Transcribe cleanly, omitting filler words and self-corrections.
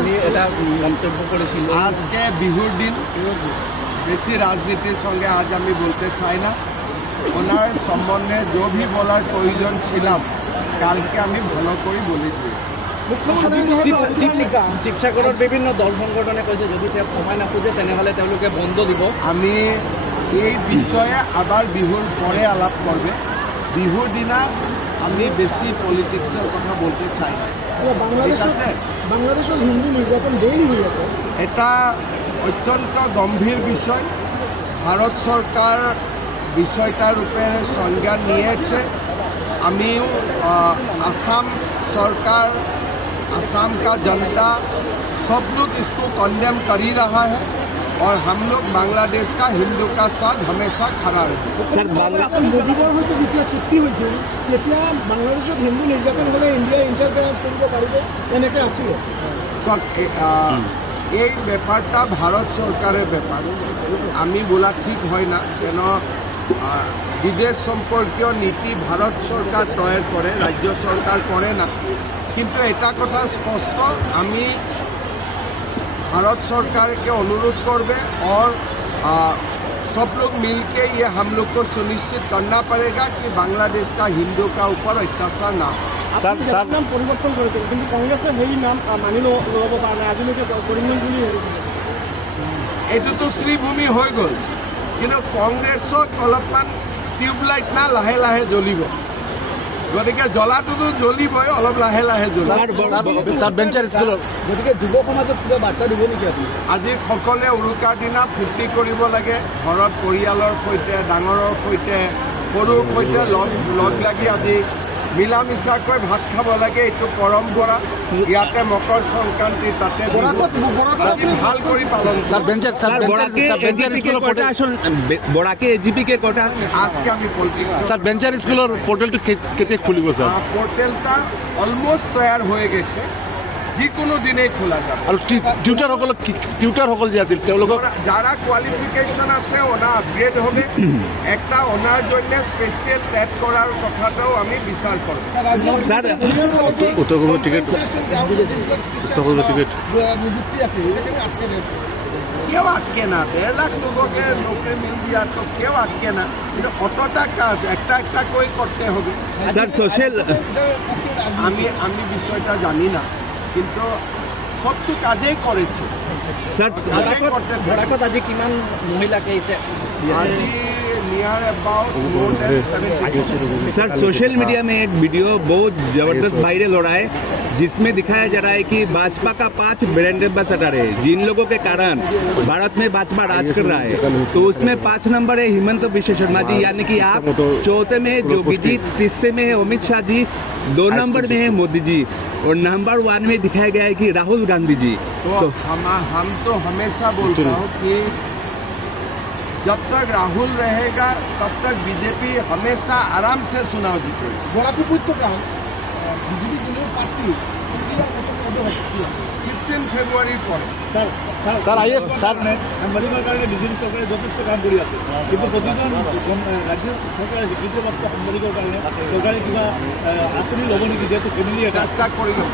কালি এটা মন্তব্য করেছিল। আজকে বিহুর দিন, বেশি রাজনীতির সঙ্গে আজ আমি বলতে চাই না। ওনার সম্বন্ধে जो भी বলার প্রয়োজন ছিলাম কালকে আমি ভালো করে বলে দিয়েছি। শিৱসাগৰৰ বিভিন্ন দল সংগঠনে কৈছে যদি তেওঁ ক্ষমা নোখোজে তেনেহ'লে তেওঁলোকে বন্ধ দিব। আমি এই বিষয়ে আবার বিহুর পরে আলাপ করবে। বিহুর দিনা আমি বেশি পলিটিক্সের কথা বলতে চাই না। ঠিক আছে, বাংলাদেশের হিন্দু নির্যাতন ডেইলি হয়ে আছে, এটা অত্যন্ত গম্ভীর বিষয়। ভারত সরকার বিষয়টার উপরে संज्ञान নিয়েছে। আমিও आसाम सरकार, आसाम का जनता सब लोग इसको कंडेम कर ही रहा है और हम लोग बांग्लादेश का हिंदू का साथ हमेशा खड़ा रहे। স্যার মুজিবৰ সৈতে যেতিয়া চুক্তি হৈছিল তেতিয়া বাংলাদেশত হিন্দু নিৰ্যাতন হ'লে ইণ্ডিয়াই ইণ্টাৰফেৰেঞ্চ কৰিব পাৰিব এনেকৈ আছিলে। এই ব্যাপারটা ভারত সরকারের ব্যাপার, আমি বলা ঠিক হয় না। কেন বিদেশ সম্পর্কীয় নীতি ভারত সরকার তৈরি করে, রাজ্য সরকার করে না। কিন্তু এটা কথা স্পষ্ট, আমি भारत सरकार के अनुरोध करबे और सब लोग मिलके ये हम लोग को सुनिश्चित करना पड़ेगा कि बांग्लादेश का हिंदू का ऊपर अत्याचार ना हो। স্যার নাম পরিবর্তন করেছে কিন্তু কংগ্রেসে সেই নাম মানি ল'ব পৰা নাই, আজিলৈকে কৰিম বুলি এইটো তো শ্রীভূমি হয়ে গল, কিন্তু কংগ্রেসত অলপমান টিউবলাইট না লাহে লাহে জ্বলিব, গতিকে জ্বলাটোতো জ্বলিবই, অলপ লাহে লাহে জ্বলিব। গতিকে যুৱ সমাজত কিবা বাৰ্তা দিব নেকি আপুনি? আজি সকলে উৰুকাৰ দিনা ফূৰ্তি কৰিব লাগে, ঘৰত পৰিয়ালৰ সৈতে, ডাঙৰৰ সৈতে, সৰুৰ সৈতে লগ লাগি আজি মিলা মিছাকৈ ভাত খাব লাগে। এইটো পৰম্পৰা। ইয়াতে মকৰ সংক্ৰান্তি, তাতে আজি ভাল কৰি পালন আজকে আমি পলিটিক্স স্যার বেঞ্চার স্কুলের পোর্টালটা কেতে খুলিব স্যার? পোর্টেলটা অলমোস্ট তৈয়ার হয়ে গেছে, যিকোনো দিনেই খোলা যাবে। আর টিউটার সকল যে আছিল তেওঁলোকক যারা কোয়ালিফিকেশন আছে ওনা আপগ্রেড হবে। একটা ওনার জন্য স্পেশাল টেট করার কথাটাও আমি বিচার করব। স্যার উত্তর কবর টিকিট নিযুক্তি আছে এটাকে আটকে রয়েছে। কেউ আটকে না, 1.5 লাখ লোককে নৌকরি মিল দিয়া তো কেউ আটকে না, কিন্তু অতটা কাজ একটা একটা করে করতে হবে। স্যার সোশ্যাল আমি বিষয়টা জানি না, কিন্তু সবটো কাজেই করেছে। স্যার বরাকত আজি কিমান মহিলাকে আজি near about more than 70। Sir social media में एक वीडियो बहुत जबरदस्त वायरल हो रहा है जिसमें दिखाया जा रहा है कि भाजपा का 5 ब्रांड एम्बेसडर है जिन लोगों के कारण भारत में भाजपा राज कर रहा है। तो उसमें 5 नंबर है हिमंत विश्व शर्मा जी, यानी कि आप, चौथे में है जोगी जी, तीसरे में है अमित शाह जी, 2 नंबर में है मोदी जी और नंबर 1 में दिखाया गया है कि राहुल गांधी जी। तो हम तो हमेशा बोलता हूँ कि जब तक राहुल रहेगा तब तक बीजेपी हमेशा आराम से चुनाव जीतेगी। বরাক উপত্যকা বিজেপি দলীয় প্রার্থী 15 ফেব্রুয়ারির পরে স্যার আইএস স্যার সাংবাদিকৰ কাৰণে বিজেপি চৰকাৰে যথেষ্ট কাম কৰি আছে, কিন্তু প্ৰতিজন ৰাজ্য চৰকাৰে স্বীকৃতিপ্ৰাপ্ত সাংবাদিকৰ কাৰণে চৰকাৰে কিবা আঁচনি ল'ব নেকি, যিহেতু ফেমিলি এটা চেষ্টা কৰিলোঁ।